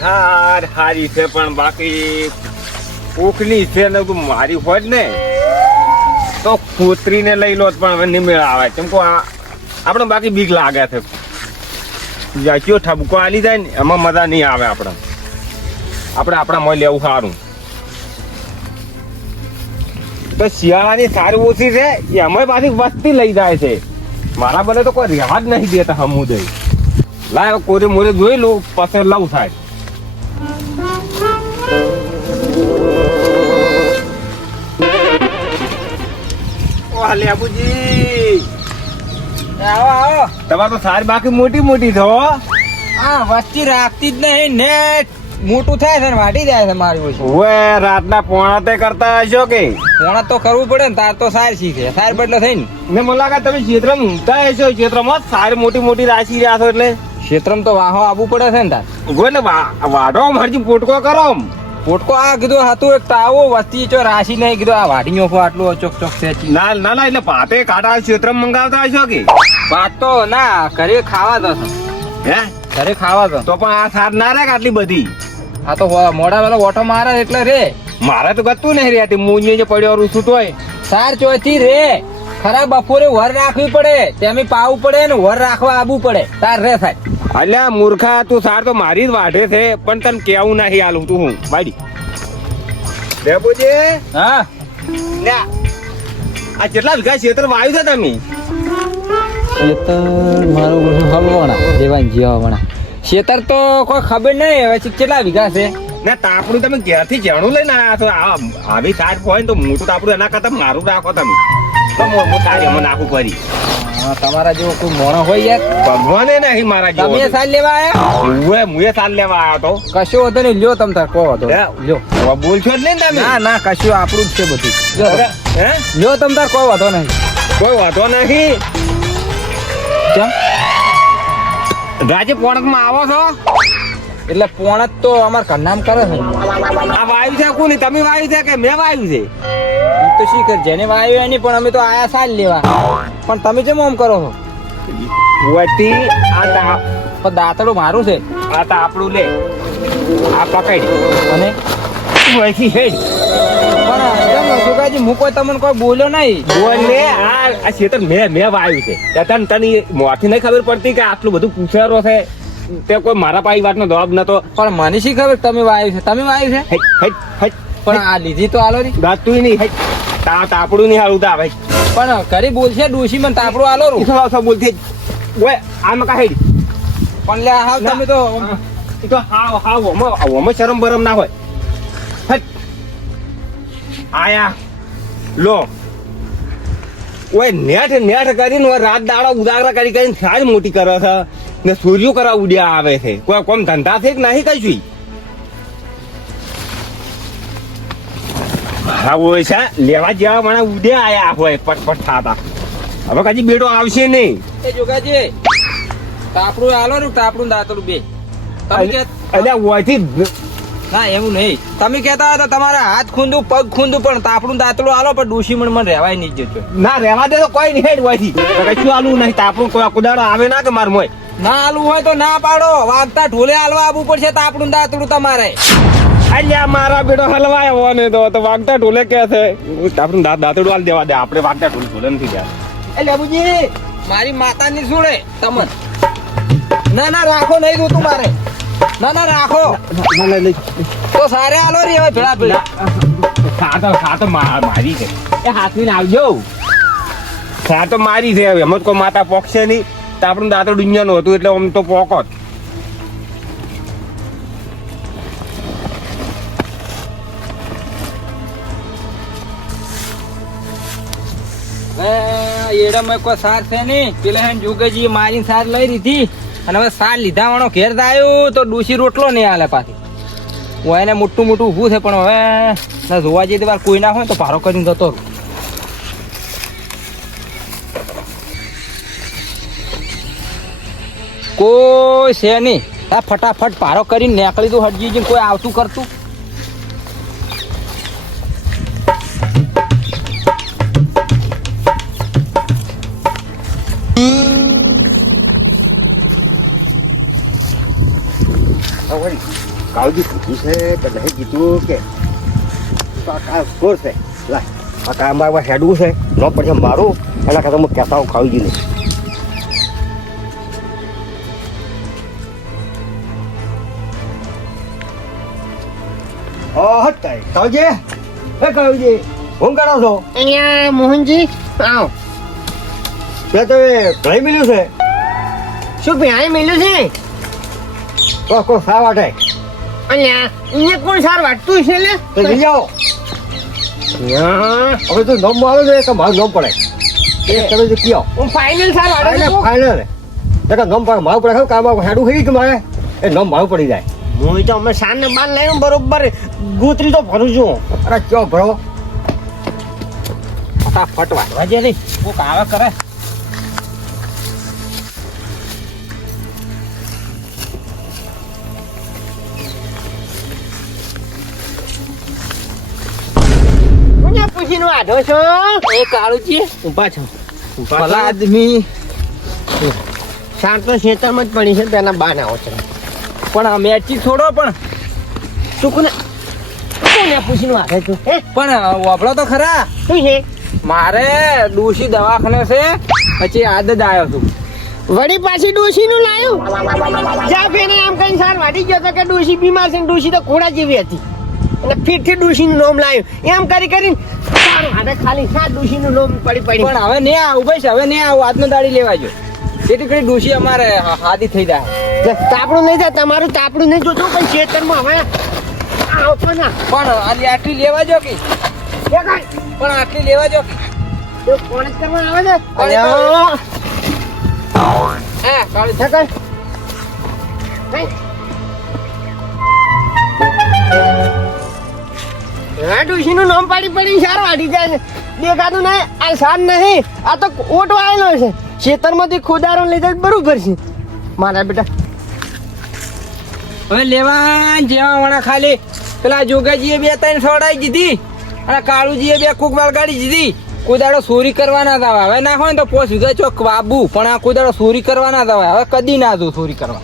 હા હારી છે પણ બાકી કોકની છે ને તું મારી હોય ને તો કૂતરીને લઈ લો પણ હવે નિમેળ આવે કેમ કે આપણે બાકી બીક લાગે છે જાચ્યો ઠપકો આલી જાય ને એમાં મજા નહીં આવે આપણે આપણા મોય લેવું સારું તો શિયાળાની સારી ઓછી છે એમાં પાછી વસ્તી લઈ જાય છે મારા બને તો કોઈ રહેવા જ નહીં દેતા સમુદય લાય કોરે મોરે જોઈ લો પછી લઉં થાય લેબુજી આવો આવો તમારે તો સારી બાકી મોટી મોટી છો હા વસ્તી રાખતી જ નહીં ને મોટું થાય છે ને વાટી જાય છે મારી ઓછી ઓએ રાતના પોણા તે કરતા હશો કે પોણા તો કરવું પડે ને તાર તો સાર શીખે સાર બદલે થઈ ને મને લાગે તમે ક્ષેત્રમાં ઊંઘતા હશો ક્ષેત્રમાં સારી મોટી મોટી રાશી રહ્યા છો એટલે ક્ષેત્રમાં તો વાહો આવવું પડે છે ને તાર ઉભો ને વાઢો મારજી પોટકો કરો પોટકો આ કીધું હતું એક તાવો વસ્તી ચો રાશી નહીં કીધું આ વાટી નોખો આટલું ચોક ચોક છે ના ના ના એટલે પાતે કાઢા ક્ષેત્રમાં મંગાવતા હશો કે વાત તો ના ઘરે ખાવા તો હે ઘરે ખાવા તો પણ આ સાર ના રાખ આટલી બધી આ તો મોડા વેલો ઓટો મારે એટલે રે મારે તો ગતું નહીં રહેતી હું જે પડ્યો રૂસું તોય સાર ચોથી રે ખરા બપોરે વર રાખવી પડે તેમી પાવું પડે ને વર રાખવા આવવું પડે તાર રે થાય અલ્યા મૂર્ખા તું સાર તો મારી જ વાઢે છે પણ તને કેવું નહીં આલું તું હું બાડી દેબુજી હા લ્યા આ કેટલા વીઘા ક્ષેત્ર વાવ્યું છે તમે શેતર મારું હલવાણા દેવાન જીવાવાણા શેતર તો કોઈ ખબર નહીં હવે કેટલા વીઘા છે ના તાપડું તમે ઘેરથી જાણું લઈને આવ્યા છો આવી સાઈડ હોય ને તો મોટું તાપડું એના કરતા મારું રાખો તમે તો હું સારી એમાં નાખું કરી તમારા જેવો કોઈ મોણો હોય યાર ભગવાને નહીં મારા જેવો તમે સાલ લેવા આયા મુએ સાલ લેવા આવ્યો તો કશો હતો નહીં લ્યો તમ તાર કહો હતો લ્યો હવે બોલશો જ નહીં તમે ના ના કશું આપણું જ છે બધું હે લ્યો તમ તાર કહો હતો નહીં કોઈ વાંધો નહીં કેમ રાજે પોણકમાં આવો છો એટલે પોણત તો અમાર ઘરનામ કરે છે આ વાયુ છે કોની તમે વાયુ છે કે મેં વાયુ છે ઈ તો શી કર જેને વાયો એની પણ અમે તો આયા સાલ લેવા પણ તમે કેમ આમ કરો છો વટી આ પણ દાંતડું મારું છે આપણું લે આ પકડ અને વહીથી હેડ પણ કેમ સુકાજી હું કોઈ તમને કોઈ બોલ્યો નહીં બોલે આ ક્ષેત્ર મેં વાયુ છે તને તને મોથી નહીં ખબર પડતી કે આટલું બધું પૂછેરો છે તે કોઈ મારા પાસે વાતનો જવાબ નતો પણ મને શી ખબર તમે વાયું છે તમે વાયું છે હેટ હેટ હેટ પણ આ લીધી તો આલો રી ગાતું નહીં હેટ તાપડું નહીં હાલું તા ભાઈ પણ ઘરે બોલશે ડોશી મને તાપડું આલો રૂ શું બોલતી ઓય આ મકા હેડ પણ લે હાવ તમે તો એ તો હાવ ઓમાં શરમ બરમ ના હોય હેટ આયા લો ઓય નેઠ કરીને રાત દાડો ઉદાગરા કરીને સારી મોટી કરે છે ને સૂર્યો કરા ઉડ્યા આવે છે કોઈ કોમ ધંધા છે કે નહીં કશું હા હોય છે લેવા જેવા મને ઉડ્યા આયા હોય પટપટ થાતા હવે કદી બેટો આવશે નહીં એ જોગાજી તાપડું આલો રૂ તાપડું દાતડું બે તમે કે અલ્યા ઓયથી ના એવું નહીં તમે કહેતા હતા તમારા હાથ ખૂંદું પગ ખૂંદું પણ તાપડું દાતડું આલો પણ ડોશી મને રહેવાય નહીં જતો ના રહેવા દે તો કોઈ નહીં હેડ ઓયથી કશું આલું નહીં તાપડું કોઈ કુદાડો આવે ના કે માર મોય ના આલવું હોય તો ના પાડો વાગતા ઢોલે આલવા આવવું પડશે તાપડું દાતડું તમારે અલ્યા મારા બેટો હલવાય હોને તો વાગતા ઢોલે કે છે આપણું દાંતડું હાલ દેવા દે આપણે વાગતા ઢોલે નથી ગયા એટલે બાબુજી મારી માતાની સુડે તમને ના ના રાખો નહીં જોતું મારે ના ના રાખો તો સારે આલો રે હવે ભેળા ભેળા ખાતો મારી છે એ હાથવીને આવજો ખાતો મારી છે હવે એમ જ કોઈ માતા પોકશે નહીં તો આપણું દાંતડું દુનિયાનું હતું એટલે આમ તો પોકો જ એડામાં કોઈ સાર છે નહીં પેલા હે જોગેજી મારી સાર લઈ લીધી અને હવે સાર લીધા વાળો ઘેર આવ્યું તો ડૂસી રોટલો નહીં હાલે પાછી હું એને મોટું મોટું ઊભું છે પણ હવે ના જોવા જઈએ વાર કોઈ ના હોય તો ભારો કરીને જતો રહું. કોઈ છે નહીં આ ફટાફટ ભારો કરીને નીકળી દઉં હટજી કોઈ આવતું કરતું કાળજી કીધી છે કે નહીં કીધું કે તો આ કાળ કોર છે લાય આ કાળમાં હેડવું છે ન પડશે મારું એના કરતાં હું કહેતા હું કાળજી નહીં હટ કાળજી એ કાળજી હું કરો છો અહીંયા મોહનજી આવો તે તો એ ઘણી મિલ્યું છે શું ભેહાઈ મેલ્યું છે કો સા વાટે અહીંયા અહીંયા કોણ સાર વાટતું છે લે તો જઈ આવો અહીંયા હવે તો નોમ આવે છે કે મારું નોમ પડે એ તમે જે કયો હું ફાઇનલ સાર વાટું છું. ફાઇનલ એટલે નોમ પડે મારું પડે ખરું કામ હેડું થઈ કે મારે એ નોમ મારું પડી જાય હું તો અમે સાર ને બાર લઈને બરોબર ગોતરી તો ભરું છું અરે કયો ભરો ફટાફટ વાળવા જે નહીં કોક આવે કરે કોને પૂછીને વાઢો છો એ કાળુજી ઊભા છો ભલા આદમી સાર તો ખેતરમાં જ પડી છે પેલા બાર આવો છો પણ આ મેચી છોડો પણ તું કોને પૂછીને વાઢે તું હે પણ વાપરો તો ખરા શું છે મારે ડોશી દવાખાને છે પછી આદત આવ્યો છું વળી પાછી ડોશી નું લાયું જા ફેને એમ કઈ સાર વાટી ગયો તો કે ડોશી બીમાર છે ને ડોશી તો ઘોડા જેવી હતી અને ફીરથી ડોશી નું નામ લાયું એમ કરી કરીને સારું હાથે ખાલી સાત ડોશી નું નામ પડી પણ હવે નહીં આવું ભાઈ હવે નહીં આવું આજનો દાડી લેવા જો તેથી કરી ડોશી અમારે હાદી થઈ જાય તાપડું નહીં થાય તમારું તાપડું નહીં જોતું પણ ખેતરમાં હવે આવતો ના પણ આટલી લેવા જો કે દેખાય પણ આટલી લેવા જો કે તો કોણ જ કરવા આવે છે અરે અલ્યા. હા કાળું ઠેકાય. હા ડોશીનું નામ પાડી પડી સારું હાડી જાય છે દેખાતું નહીં આ સાર નહીં આ તો ઓટો આવેલો છે ખેતરમાંથી ખોદારો લઈ જાય બરોબર છે મારા બેટા હવે લેવા જેવા વણા ખાલી પેલા જોગાજીએ બે ત્રણ સોડાઈ દીધી અને કાળુજીએ બે કુક માલ કાઢી દીધી કોઈ દાડો ચોરી કરવા ના જવાય હવે ના હોય ને તો પોસ વીઘા ચોક બાબુ પણ આ કોઈ દાડો ચોરી કરવા ના જવાય હવે કદી ના જો ચોરી કરવા